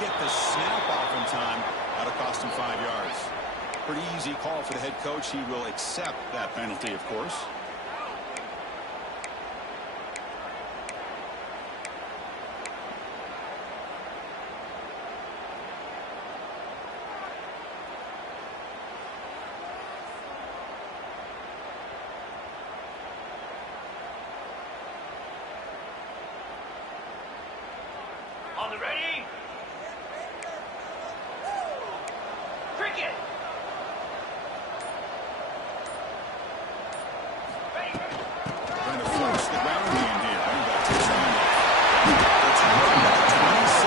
get the snap off in time. That'll cost him 5 yards. Pretty easy call for the head coach. He will accept that penalty, of course. On the ready? Cricket! Trying to force the ground game here. Running back takes the hand off. It's running back 27.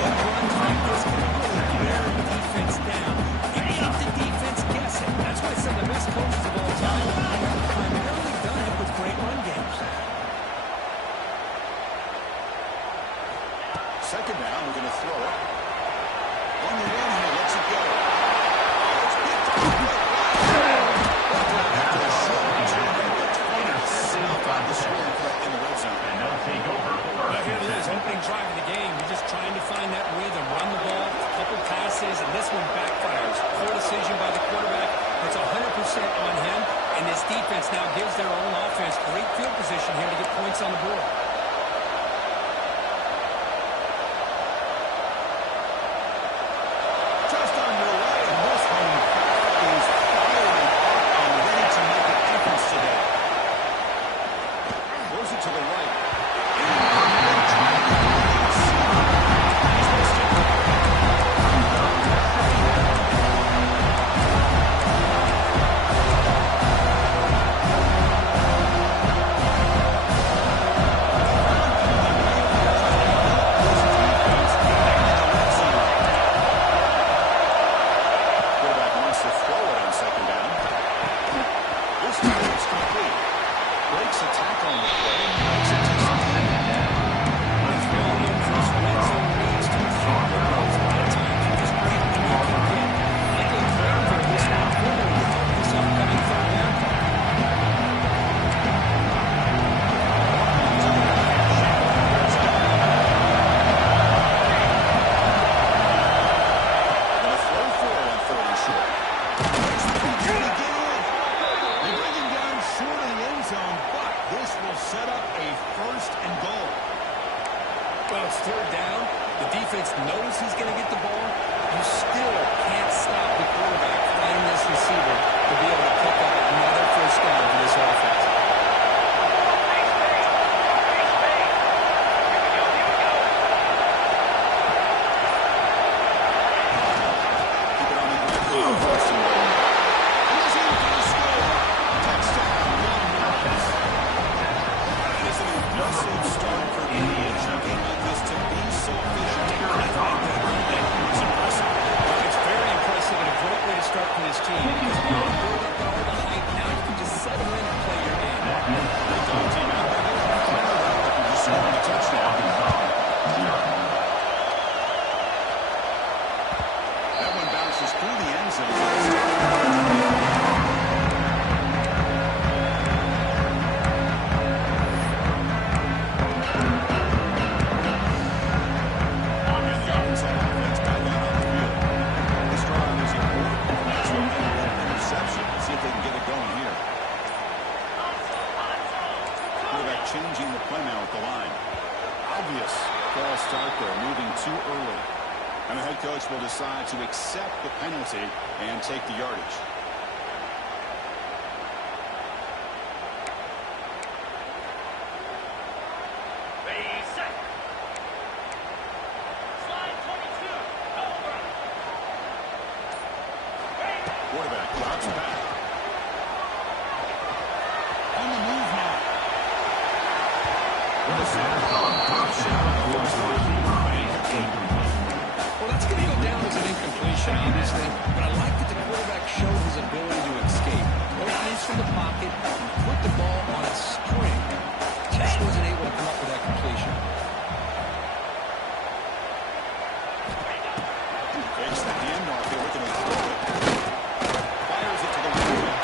Good runs like this can really wear the defense down. You keep the defense guessing. That's why some of the best coaches of all time have primarily done it with great run games. Second down, we're going to throw it. On the run here, lets it go. It's picked up. After a short return, they're trying to snuff out the scoring threat in the red zone. And they'll take over. Here it is, opening drive of the game. You're just trying to find that rhythm, run the ball, a couple passes, and this one backfires. Poor decision by the quarterback. It's 100% on him, and this defense now gives their own offense great field position here to get points on the board. Just on your way, and this home crowd is firing up and ready to make a difference today. Throws it to the right. Quarterback wants to throw it on second down. This time it's complete. Breaks a tackle on the play and makes it to second down. Gonna throw for it on third and short. Trying to get in. They bring him down short of the end zone, but this will set up a first and goal. Well, it's third down. The defense knows he's going to get the ball. You still can't stop the quarterback finding this receiver to be able to pick up another first down for this offense. Keep it on the ground. First and goal. He's in for the score. Touchdown, Will Levis. That is an impressive start for Indians. Something like this to be so efficient here. I think that is impressive. It's very impressive and a great way to start for this team because you don't build up all the hype. Now you can just settle in and play your game. Great dog team out there. They don't clear it out like we just scored a touchdown. That one bounces through the end zone. And the opposite offense back out on the field. This drive is important. That's what they get an interception. Let's see if they can get it going here. Quarterback changing the play now at the line. Obvious false start there, moving too early. And the head coach will decide to accept the penalty and take the yardage. Ready, set. Slide 22. Over. Quarterback drops back. On the move now. With a center drop shot. Well, that's going to go down as an incompletion, obviously, but I like that the quarterback showed his ability to escape. Opens from the pocket, put the ball on a string. Just wasn't able to come up with that completion. Fakes the handoff here, looking to throw it. Fires it to the right.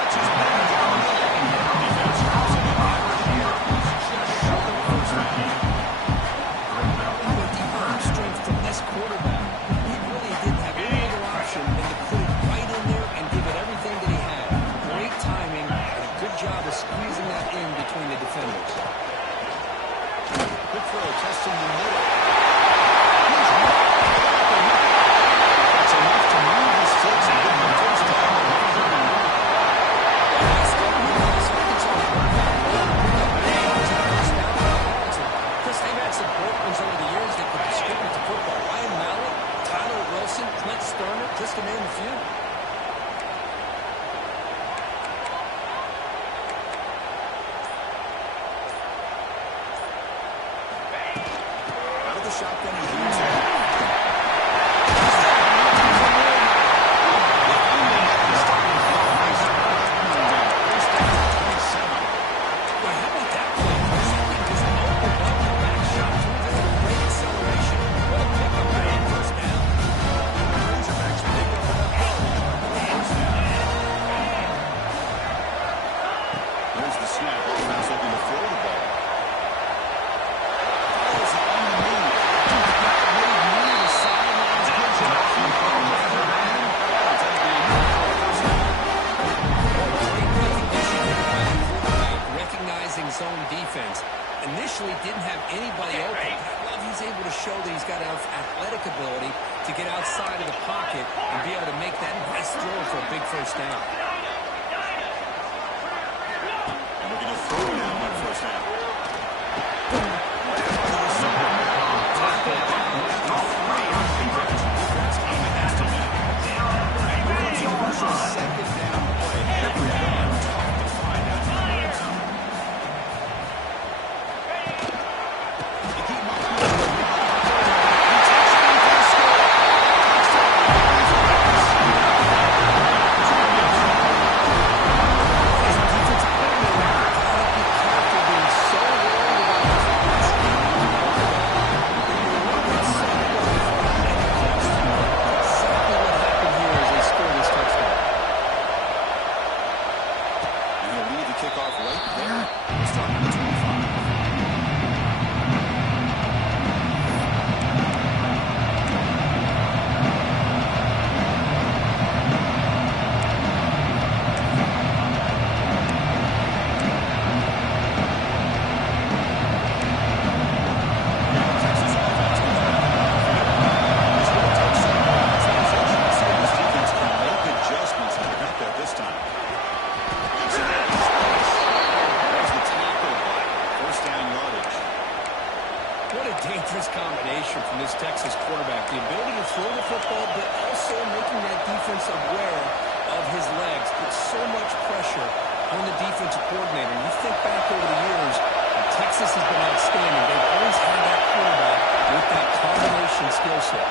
Catches man down the middle. Defense tries it in. Just short of the first down. just to name a few. Out of the shotgun, he leads it. There's the snap. Offense looking to throw the ball. Follows it on the move. Made near the sidelines. Gives it up. Recognizing zone defense. Initially didn't have anybody open. I love he's able to show that he's got enough athletic ability to get outside of the pocket and be able to make that nice throw for a big first down. And looking to throw it down on first down. Second down play. Every down tough to find out in the red zone. They keep him up. He takes it in for the score. Exactly what happened here as they scored this touchdown. And he'll lead the kickoff right there. Starting at the 25. Texas offense comes back on the field. It's going to take some transition. See if this defense can make adjustments, and they're not there this time. Makes it out of space. There's the tackle by first down yardage. What a dangerous combination from this Texas quarterback. The ability to throw the football, but also making that defense aware of his legs. Puts so much pressure on the defensive coordinator. You think back over the years, Texas has been outstanding. They've always had that quarterback with that combination skill set.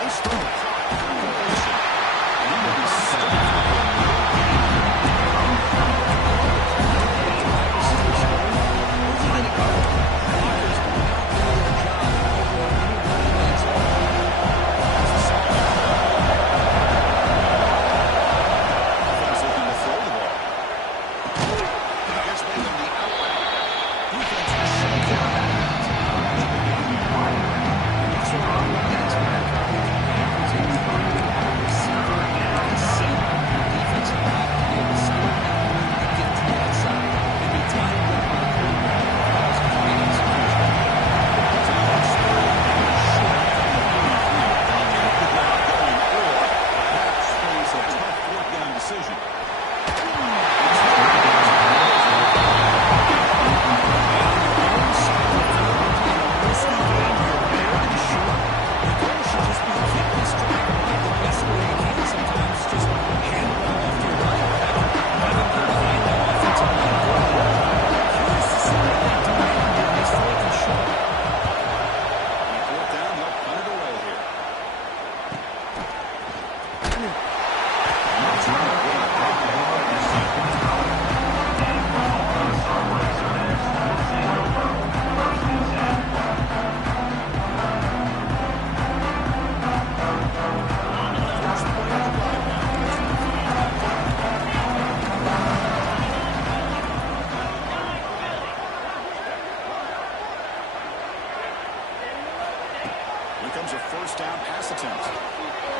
Nice throw to clock compilation. And he will be stopped. Offense looking to throw the ball. Gets by on the outlet. Defense is shut That's a tough fourth down decision. On fourth down, they'll punt it away here. First play of the drive now. Here comes a first down pass attempt.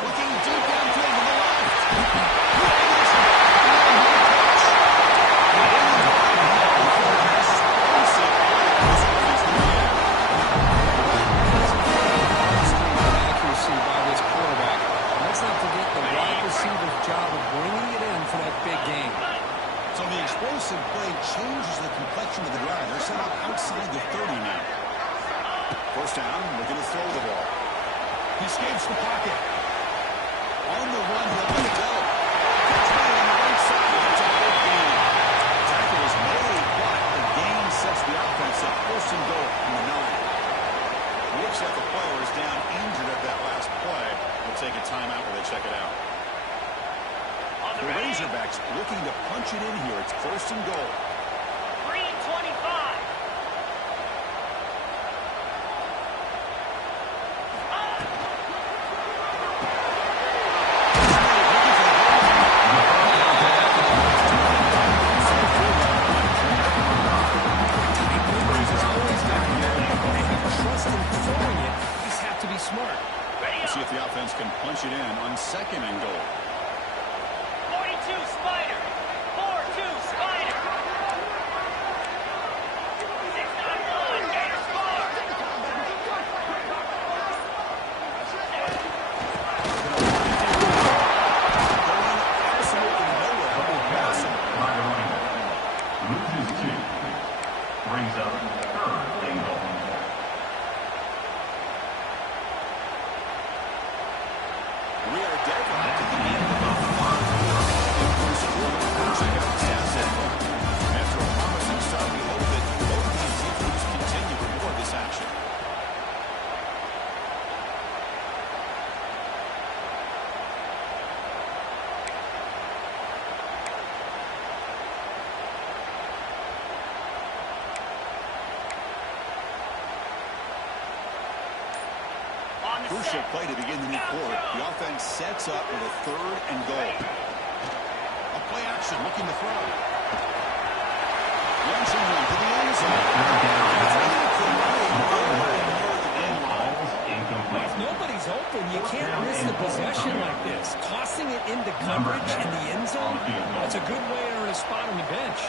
Looking deep downfield to the left. Accuracy by this quarterback. Let's not forget the wide receiver's job of bringing it in for that big game. So the explosive play changes the complexion of the drive. They're set up outside the 30 now. First down, looking to throw the ball. He escapes the pocket. On the run, he'll let it go. Control on the right side. It's a big gain. Tackle is made, but the gain sets the offense up. First and goal from the 9. Looks like the player is down injured at that last play. We'll take a timeout while they check it out. On The the ready. Razorbacks looking to punch it in here. It's first and goal. 3:25. Smart. Ready We'll see up. if the offense can punch it in on second and goal. 42 Spider. 4-2 Spider. 6-9-1. Gator score. Going absolutely nowhere. Awesome. Loses 2. Brings up third and goal. We are deadlocked at the end of the third. First quarter. Check out the stats info. After a promising start, we hope that both teams seem to just continue with more of this action. On the Crucial set. play to begin the new quarter. The offense sets up with a third and goal. A play action looking to throw. Launching one to the end zone. It's incomplete. Nowhere near the goal line. Incomplete. If nobody's open, you can't miss the possession like this. Tossing it into coverage in the end zone, that's a good way to earn a spot on the bench.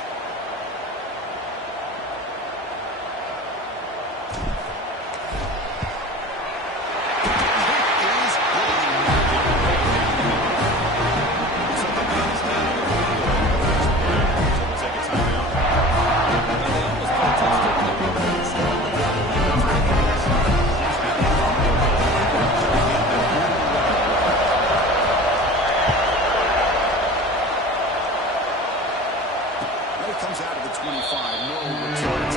Comes out of the 25. No returns.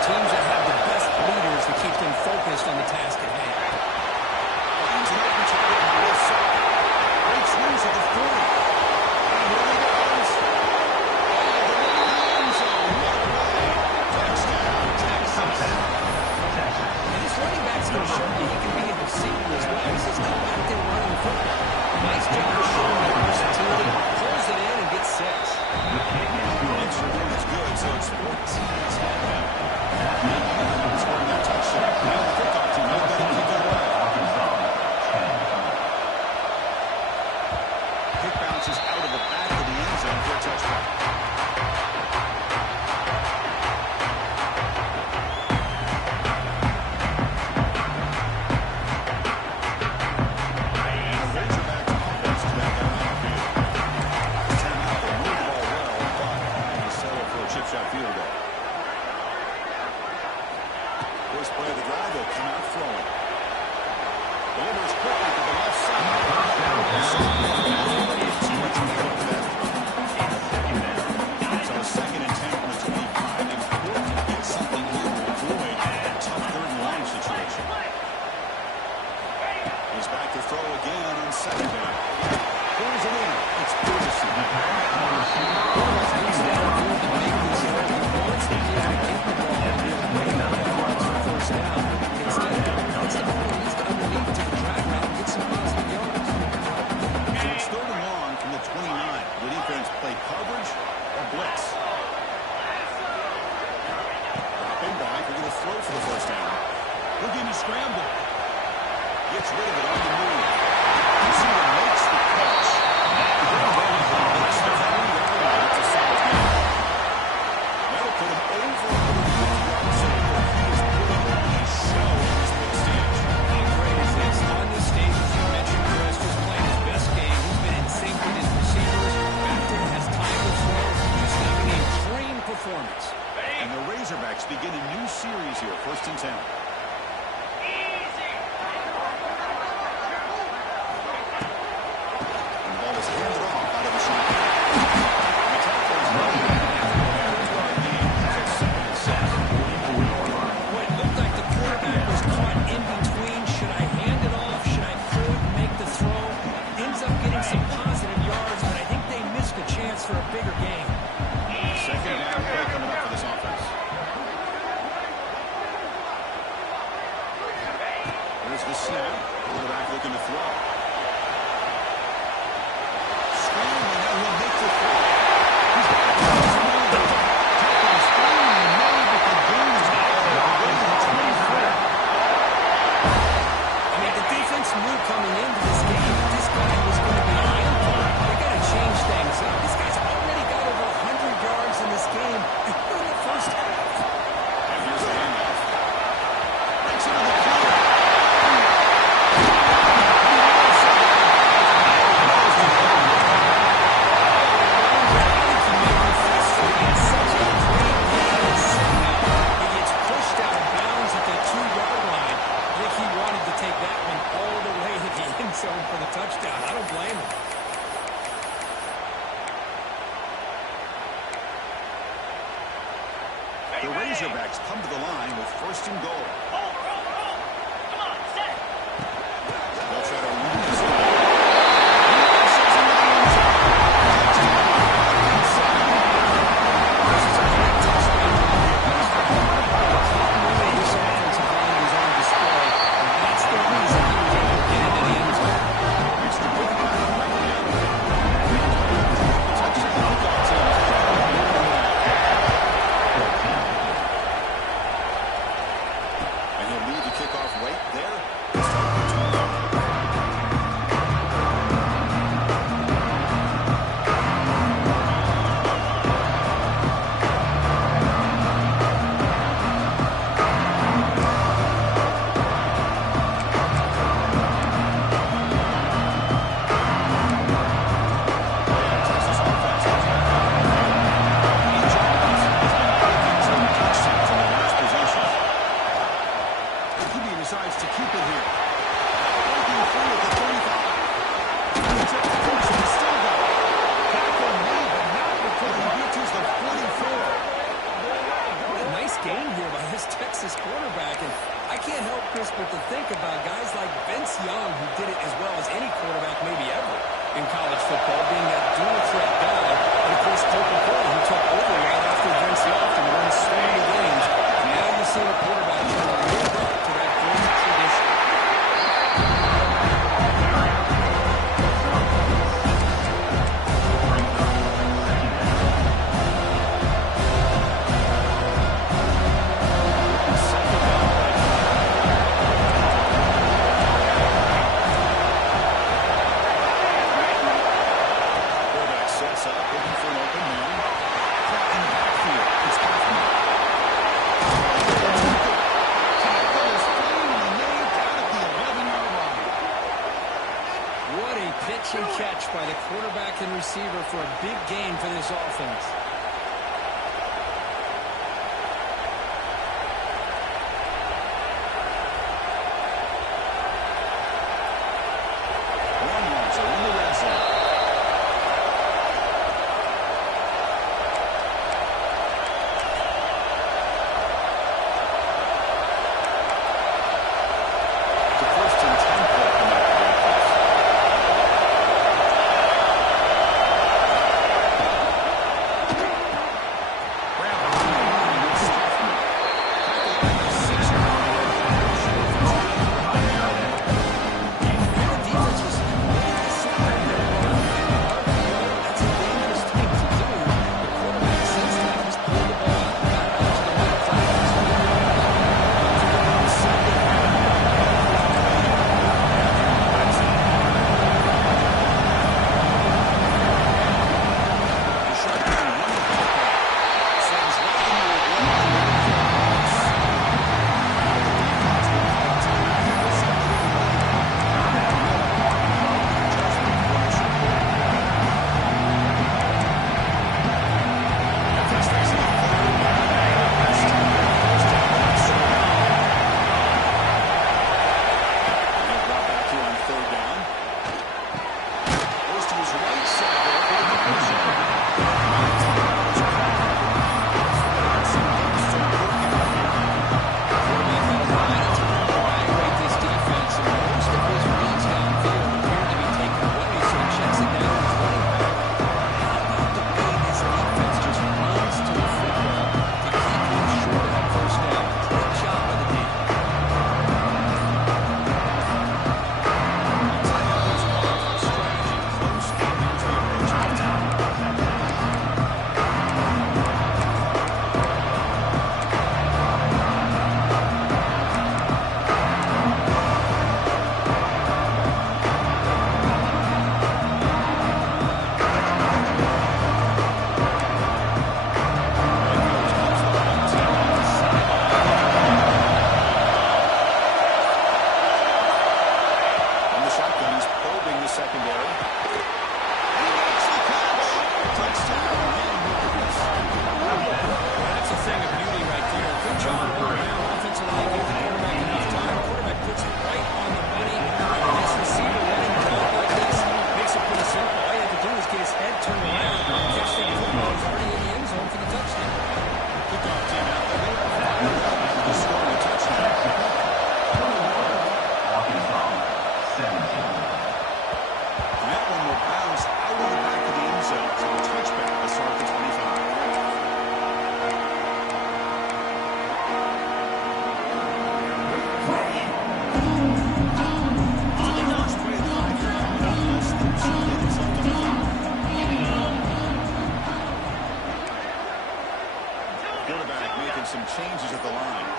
Teams that launches out of the back of the end zone for a touchdown. The Razorbacks come to the line with first and goal. Come on, set. They'll try to run this a pitch and catch by the quarterback and receiver for a big gain for this offense. Warriors are in the red zone. The first and 10 play from that very close. some changes at the line.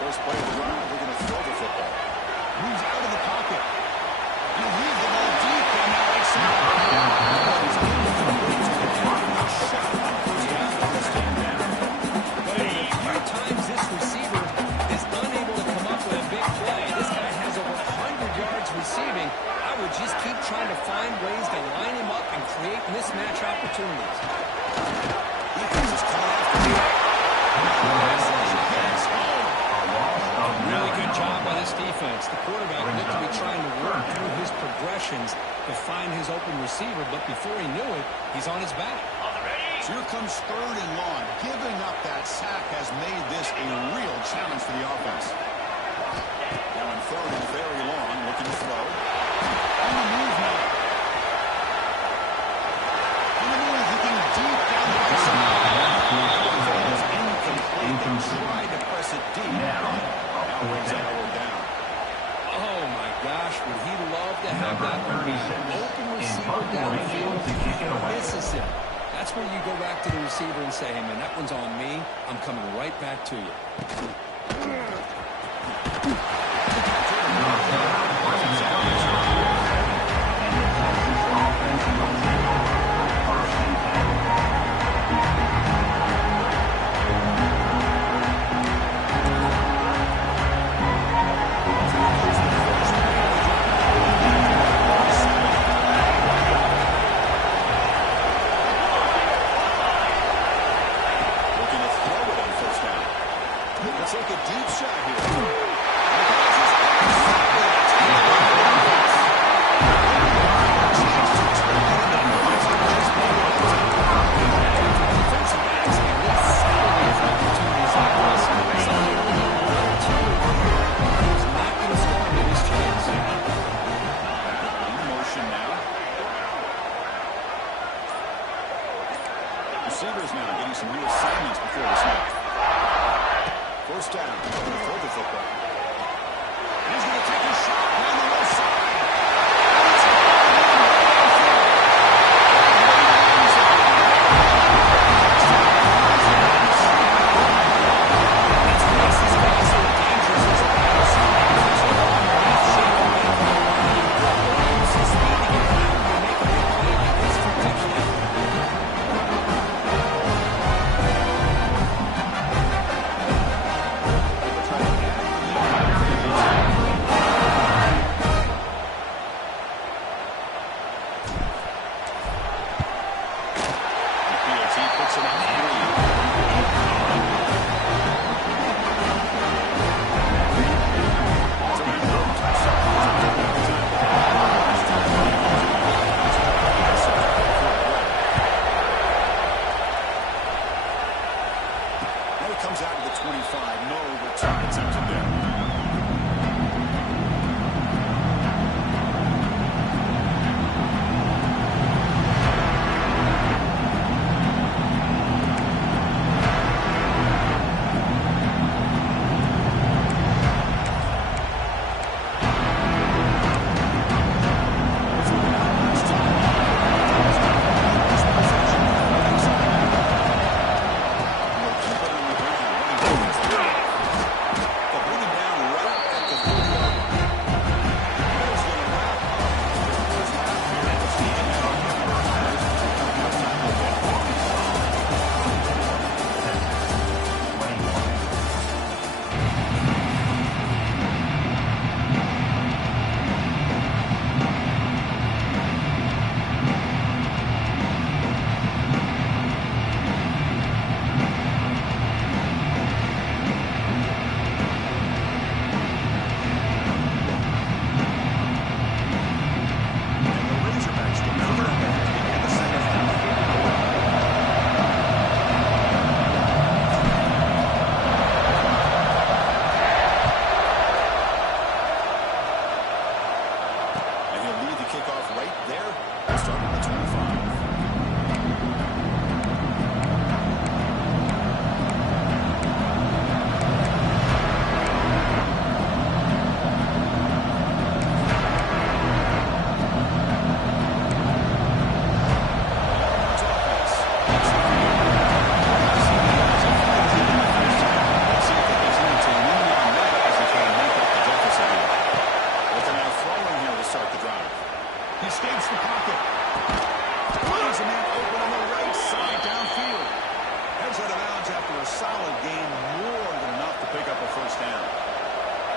First play of the drive, they're going to throw the football. Moves out of the pocket. You leave the ball deep, and now it's out. He's in for the Braves to take a shot on first down. Stand down. But a few times this receiver is unable to come up with a big play. This guy has over 100 yards receiving. I would just keep trying to find ways to line him up and create mismatch opportunities. Defense is coming after the Really good job by this defense. The quarterback looked to be trying to work through his progressions to find his open receiver, but before he knew it, he's on his back. So here comes third and long. Giving up that sack has made this a real challenge for the offense. Now in third and very long, looking to throw. On the move now. On the move, looking deep down the right side. Incomplete. Tried to press it deep. Now brings that down. Oh, my gosh, would he love to have that open receiver downfield? Misses him. That's where you go back to the receiver and say, hey, man, that one's on me. I'm coming right back to you. receivers now getting some new assignments before the snap. First down, for the football. And he's going to take a shot down the left side. Comes out to the 25. No return attempted there.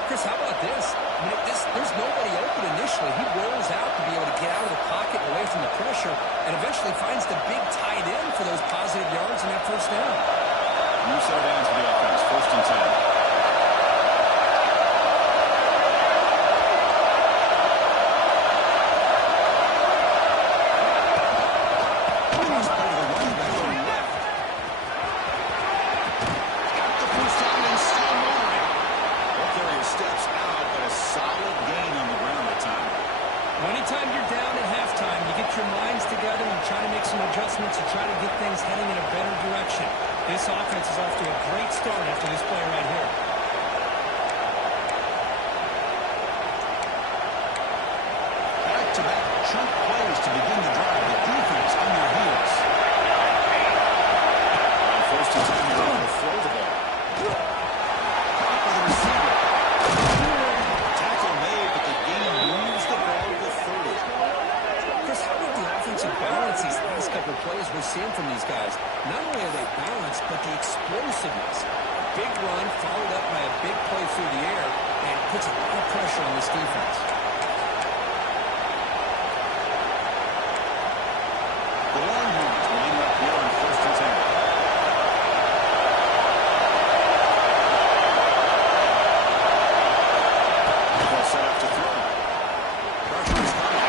Chris, how about this? I mean, there's nobody open initially. He rolls out to be able to get out of the pocket away from the pressure and eventually finds the big tight end for those positive yards in that first down. New set of downs for the offense. First and 10. Anytime you're down at halftime, you get your minds together and try to make some adjustments and try to get things heading in a better direction. This offense is off to a great start after this play right here. Back-to-back chunk plays to begin the drive. The defense on their heels. On first and 10, they're going to throw the ball. Caught by the receiver. Tackle made, but the game moves the ball to the 30. Chris, how about the offensive balance these last couple of plays we're seeing from these guys? Not only are they balanced, but the explosiveness. A big run followed up by a big play through the air, and it puts a lot of pressure on this defense. The Longhorns line up here on first and 10. Ball set up to throw. Pressure is coming.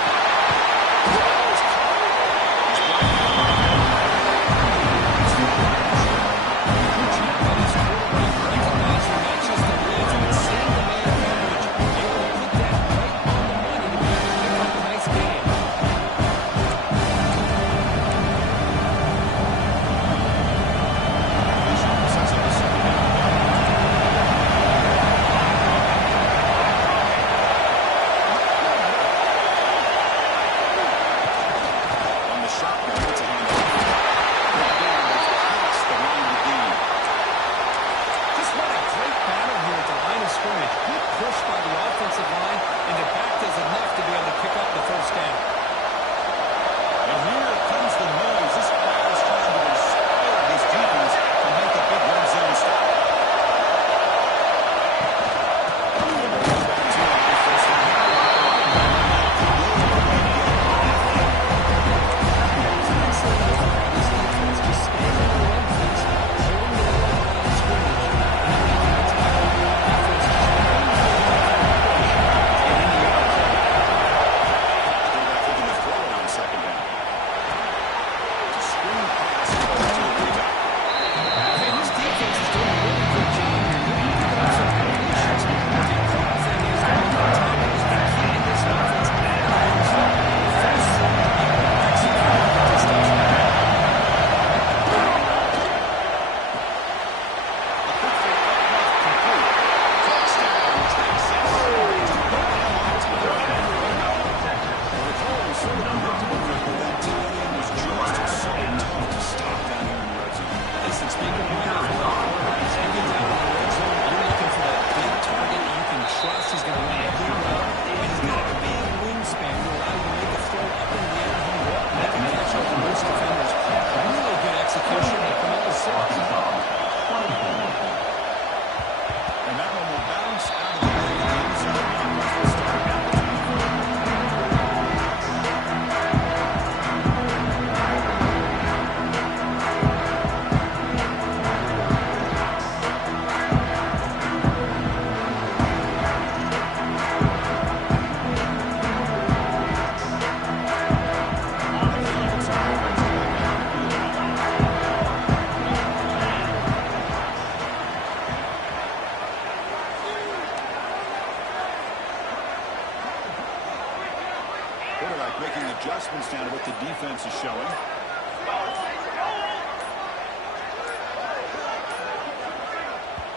Quarterback making adjustments now to what the defense is showing.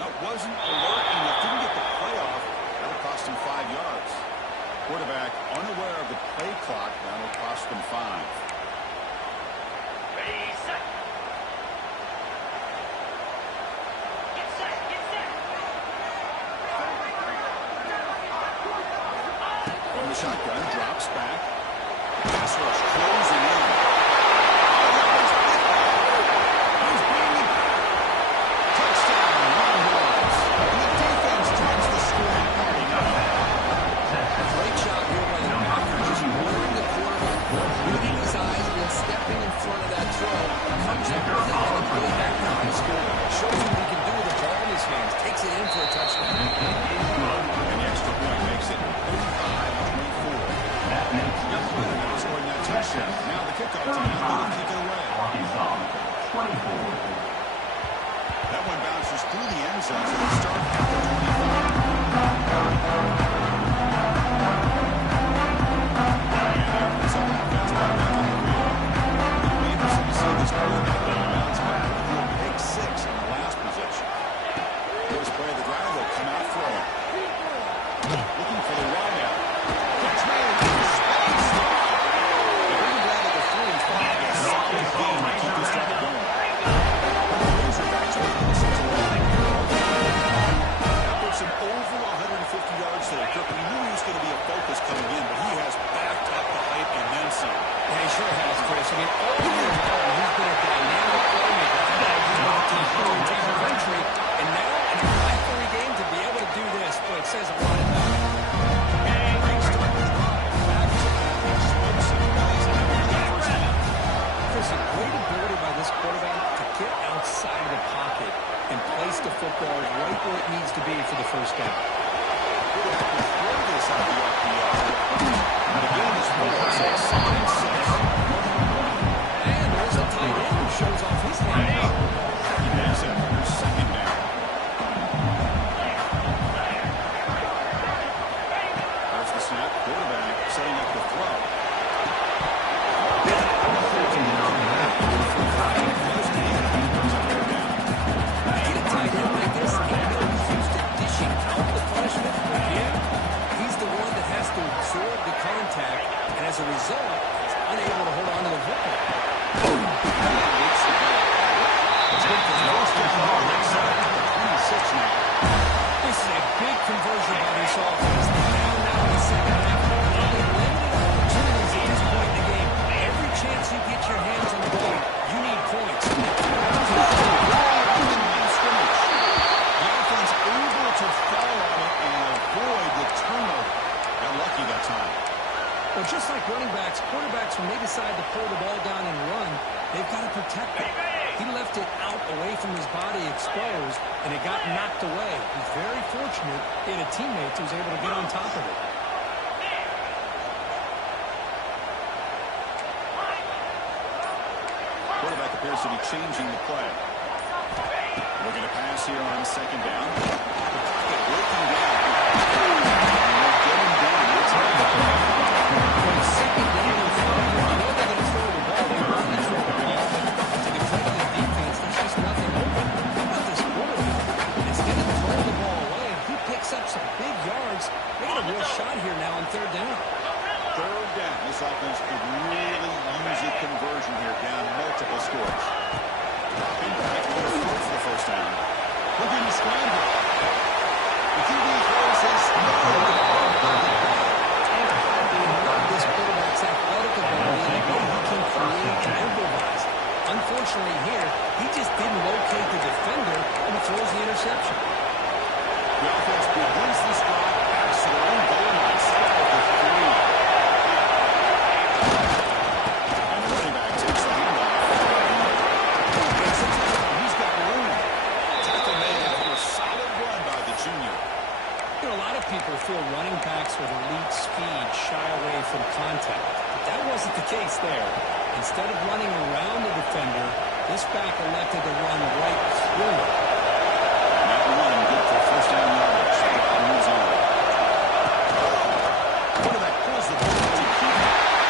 That wasn't alert enough. Didn't get the play off. That'll cost him 5 yards. Quarterback unaware of the play clock. That'll cost them 5. Ready, set. Get set, get set. From the shotgun, drops back. Pass rush closing in. He's beaten. Touchdown, Ron Lawrence. And the defense turns the scoring party now. Great job here by the Packers, just warning the quarterback, reading his eyes, and then stepping in front of that throw. Comes up with it, and then goes back to high school. Shows him what he can do with the ball in his hands. Takes it in for a touchdown. And the extra point makes it 35-24. Now scoring that touchdown. Now the kickoff team is going to kick it away. Arkansas, 24. That one bounces through the end zone, so they start at the 25. And it's on offense by Michael Maria. It'll be interesting to see this quarterback bounce back with a pick 6 in the last possession. First play of the drive, they'll come out throwing. Looking for the wideout. Catch made. Space. They're bringing down to the 3 and 5. A solid game to keep this drive going. Razorbacks making this into a that puts him over 150 yards there. Kirk, we knew he was going to be a focus coming in, but he has backed up the hype and then some. Yeah, he sure has, Chris. I mean, all year long, he's been a dynamic playmaker. He's been able to through entire country, and now in a rivalry game to be able to do this, boy, it says a lot about him. And they start the drive. Back-to-back explosive plays in the first half. There's a great ability by this quarterback to get outside of the pocket and place the football right where it needs to be for the first down. Quarterback will throw this out the RPO. The game is 4-6. And there's a tight end who shows off his hand. Pass after second down. There's the snap. Quarterback setting up the throw. Get a tight end like this, and he's used to dishing out the punishment. But here, he's the one that has to absorb the contact, and as a result, is unable to hold on to the football. It's good for the first down. 26 now. This is a big conversion by this offense. They're down now in the second half. Only limited opportunities at this point in the game. Every chance you get your hands on the ball, you need points. The offense able to fall on it and avoid the turnover. Got lucky that time. Well, just like running backs, quarterbacks, when they decide to pull the ball down and run, they've got to protect it. He left it out away from his body exposed, and it got knocked away. He's very fortunate he had a teammate who was able to get on top of it. Quarterback appears to be changing the play. Looking to pass here on second down. Breaking down. Getting down. Second down and 5. I know they're going to throw the ball. They want to throw the ball, but to the credit of the defense, there's just nothing open. How about this quarterback? Instead of throwing the ball away, he picks up some big yards. They got a real shot here now on third down. Third down. This offense could really use a conversion here, down multiple scores. And back to the field for the first down. Looking to scramble. The QB throws his This quarterback's athletic ability and the way he can create and improvise. Unfortunately here, he just didn't locate the defender and throws the interception. The offense begins this drive past their own goal line. Set up with the 3. And the running back takes the handoff. It's a tackle. He's got room. Tackle made after a solid run by the junior. You know, a lot of people feel running backs with elite speed shy away from contact. But that wasn't the case there. Instead of running around the defender, this back elected to run right through it. That run good for first down yardage. The drive moves on. Quarterback pulls the ball to keep it.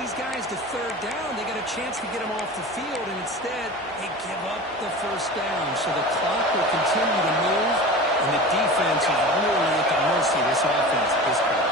these guys to third down, they got a chance to get them off the field, and instead they give up the first down. So the clock will continue to move, and the defense is really at the mercy of this offense at this point.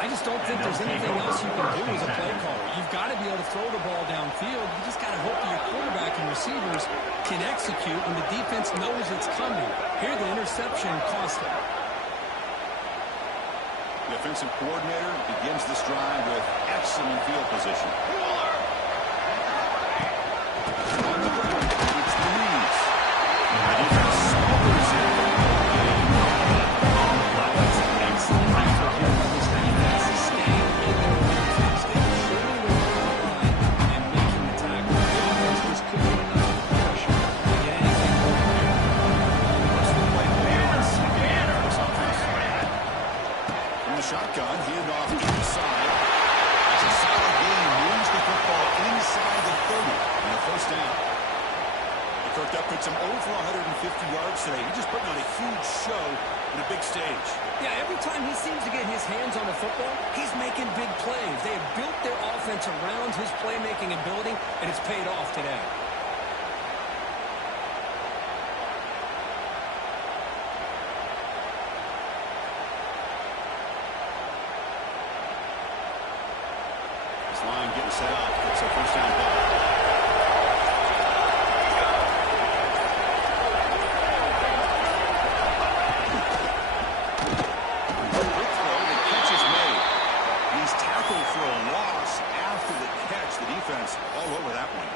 I just don't think there's anything else you can do as a play caller. You've got to be able to throw the ball downfield. You just got to hope that your quarterback and receivers can execute when the defense knows it's coming. Here, the interception cost them. The offensive coordinator begins this drive with excellent field position. On the ground, it's Louise. The defense smothers it. Shotgun, handed off inside. It's a solid game. Moves the football inside the 30 and a first down. Kirk up puts him over 150 yards today. He's just putting on a huge show in a big stage. Yeah, every time he seems to get his hands on the football, he's making big plays. They have built their offense around his playmaking ability, and it's paid off today. Line getting set up. It's a first down ball. Quick throw. The catch is made. He's tackled for a loss after the catch. The defense all over that one.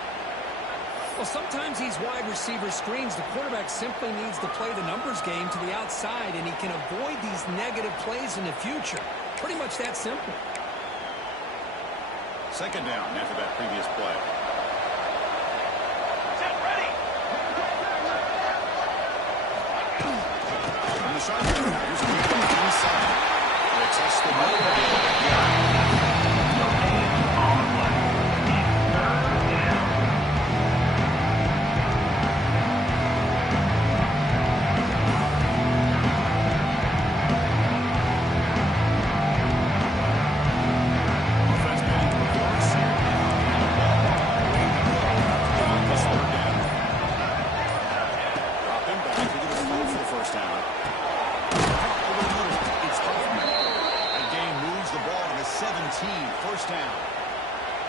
Well, sometimes these wide receiver screens, the quarterback simply needs to play the numbers game to the outside, and he can avoid these negative plays in the future. Pretty much that simple. Second down after that previous play. Set ready. From the shotgun, here's a quick inside. Breaks us the ball. First down.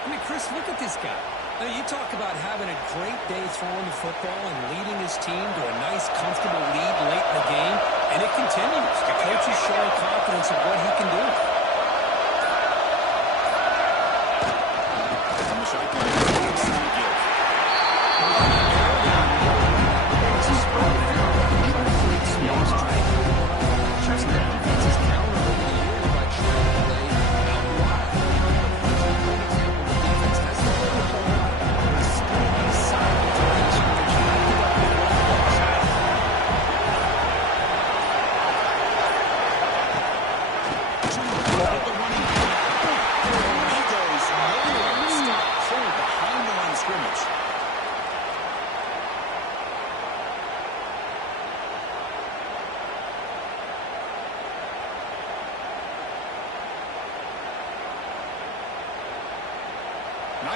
I mean, Chris, look at this guy. Now, you talk about having a great day throwing the football and leading his team to a nice, comfortable lead late in the game, and it continues. The coach is showing confidence of what he can do. From the shotgun, Chestnut defense is countered over the years by trying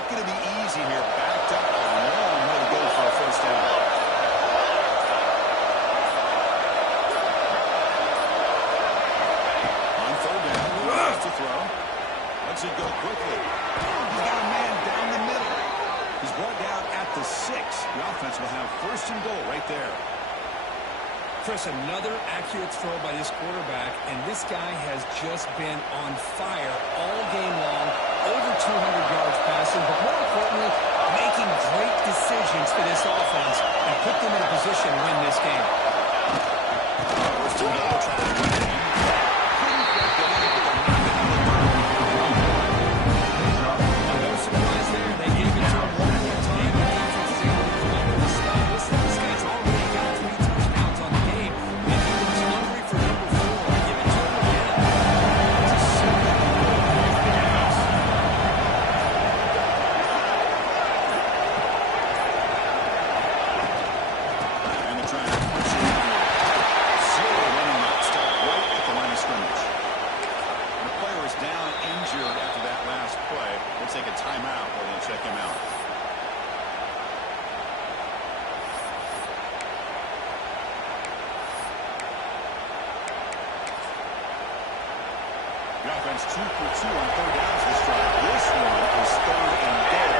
going to be easy here. Backed up a long way to go for a first down. On third down, who wants to throw? Lets it go quickly. He's got a man down the middle. He's brought down at the 6. The offense will have first and goal right there. Chris, another accurate throw by this quarterback, and this guy has just been on fire all game long, over 200 yards passing, but more importantly, making great decisions for this offense and put them in a position to win this game. First and goal, trying to win it. No surprise there. They gave it to him one more time. The defense is able to come up with a stop. This guy's already got 3 touchdowns on the game. Maybe he's hungry for number 4. Give it to him again. It's a simple And they're trying to push it in. Zero running route stop right at the line of scrimmage. The player is down injured after that last play. We'll take a timeout while they check him out. The offense 2 for 2 on third downs this drive. This one is third and goal.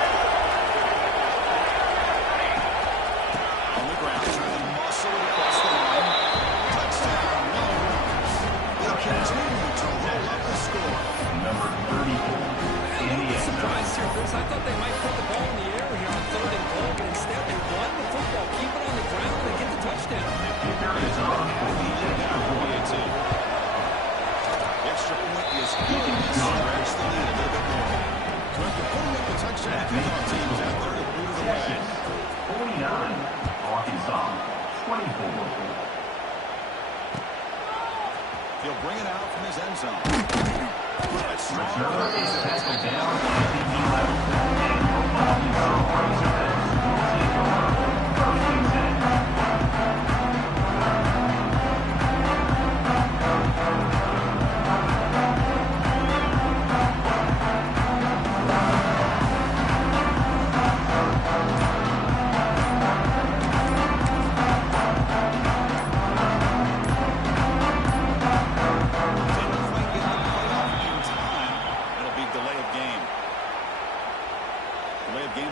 On the ground, trying to muscle it across the line. Touchdown, no runs. They continue to roll up the score. Number 34, Indiana. surprise here, Chris. I thought they might put the ball in the air here on third and goal, but instead they run the football, keep it on the ground, and get the touchdown. The extra point is good to stretch the lead a little bit more. So after putting up a touchdown, the teams out there to move it away. 49, Arkansas, 24. He'll bring it out from his end zone. That's strong. Return is tackled down at the 11. And for Arkansas Razorbacks, will take over first and 10.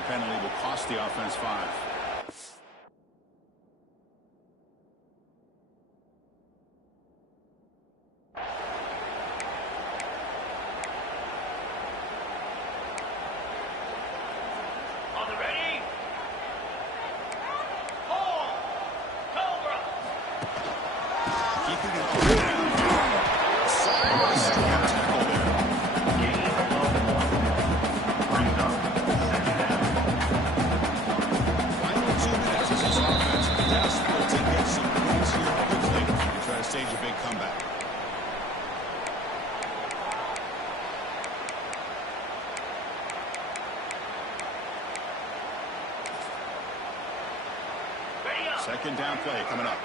Penalty will cost the offense 5. On the ready? Hold! Cobra! Keeping it all down. Solid tackle there. Gain of 1. Brings up second down. Final 2 minutes as this offense desperate to get some points here quickly and try to stage a big comeback. Ready up! Second down play coming up.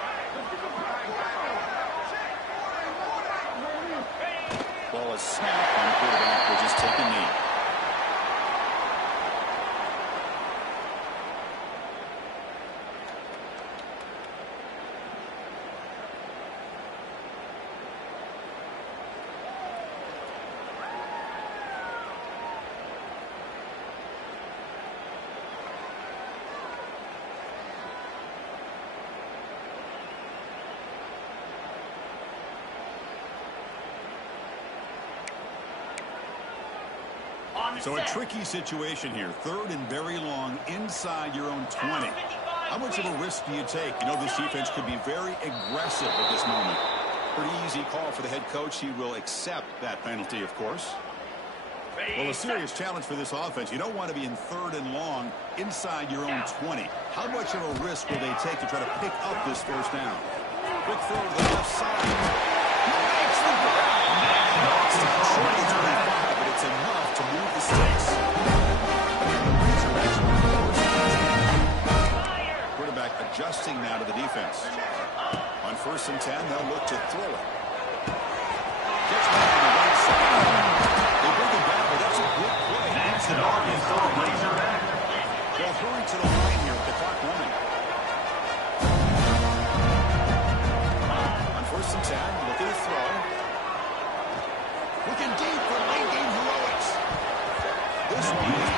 Ball is snapped and the quarterback will just take a knee. On the So a set. tricky situation here. Third and very long inside your own 20. How much of a risk do you take? You know this defense could be very aggressive at this moment. Pretty easy call for the head coach. He will accept that penalty, of course. Ready, Well, a set. serious challenge for this offense. You don't want to be in third and long inside your own 20. How much of a risk will they take to try to pick up this first down? Quick throw to the left side. He makes the grab. It's not short of 25, but it's enough to move the sticks. Fire! Quarterback adjusting now to the defense. On first and 10, they'll look to throw it. Gets back on the right side. They bring it back, but that's a good play. the Arkansas Razorback. They'll hurry to the line here with the clock running. On 1st and 10, look at the throw. Looking deep for late game heroics. This one is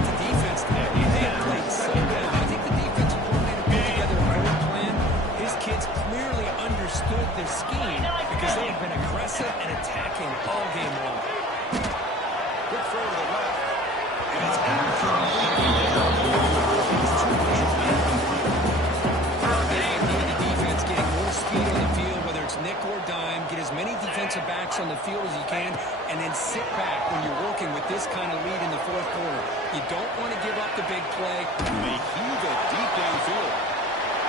The defense today, they have played so well. I think the defensive coordinator put together a good plan. His kids clearly understood the scheme because they have been aggressive and attacking all game long. quick throw to the left. And it's The defense getting more speed on the field, whether it's nickel or dime, get as many defensive backs on the field as you can, and then sit back when you're working with this kind of lead in the 4th quarter. You don't want to give up the big play. They heave it deep downfield.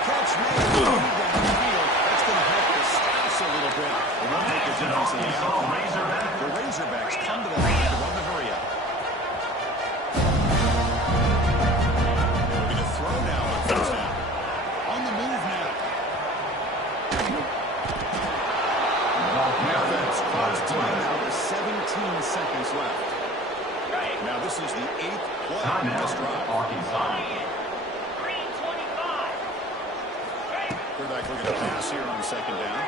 Catch made downfield. That's going to help the stats a little bit. It won't make a difference in the outcome. The Razorbacks come to the line to run the hurry up. Looking to throw now on 1st down. On the move now. Offense calls timeout with 17 seconds left. Now this is the 8th play of this drive. Arkansas. Green 25. Quarterback looking to pass here on 2nd down.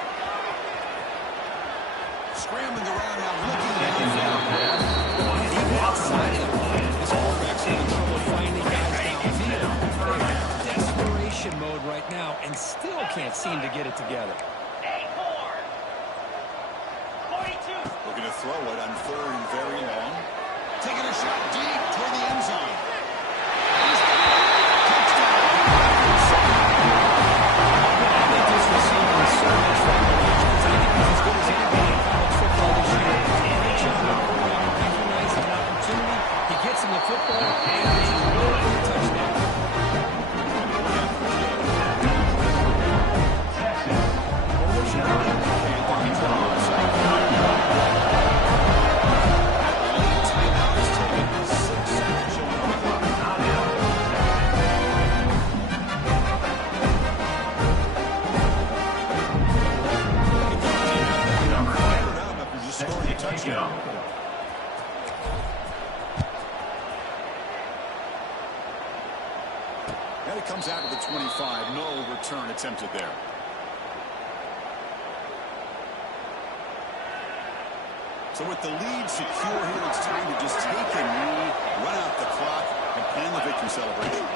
Scrambling around now, looking down. Even outside of the line, this quarterback's having trouble finding guys downfield. They're in desperation mode right now and still can't seem to get it together. Acorn. 42. Looking to throw it on 3rd and very long. Taking a shot deep toward the end zone. I think this receiver is so much fun to watch because I think he's as good as anybody in college football this year. Great job of recognizing an opportunity. He gets him the football and it's a really good touchdown. Touchdown. And it comes out to the 25. No return attempted there. So with the lead secure here, it's time to just take a knee, run out the clock, and plan the victory celebration.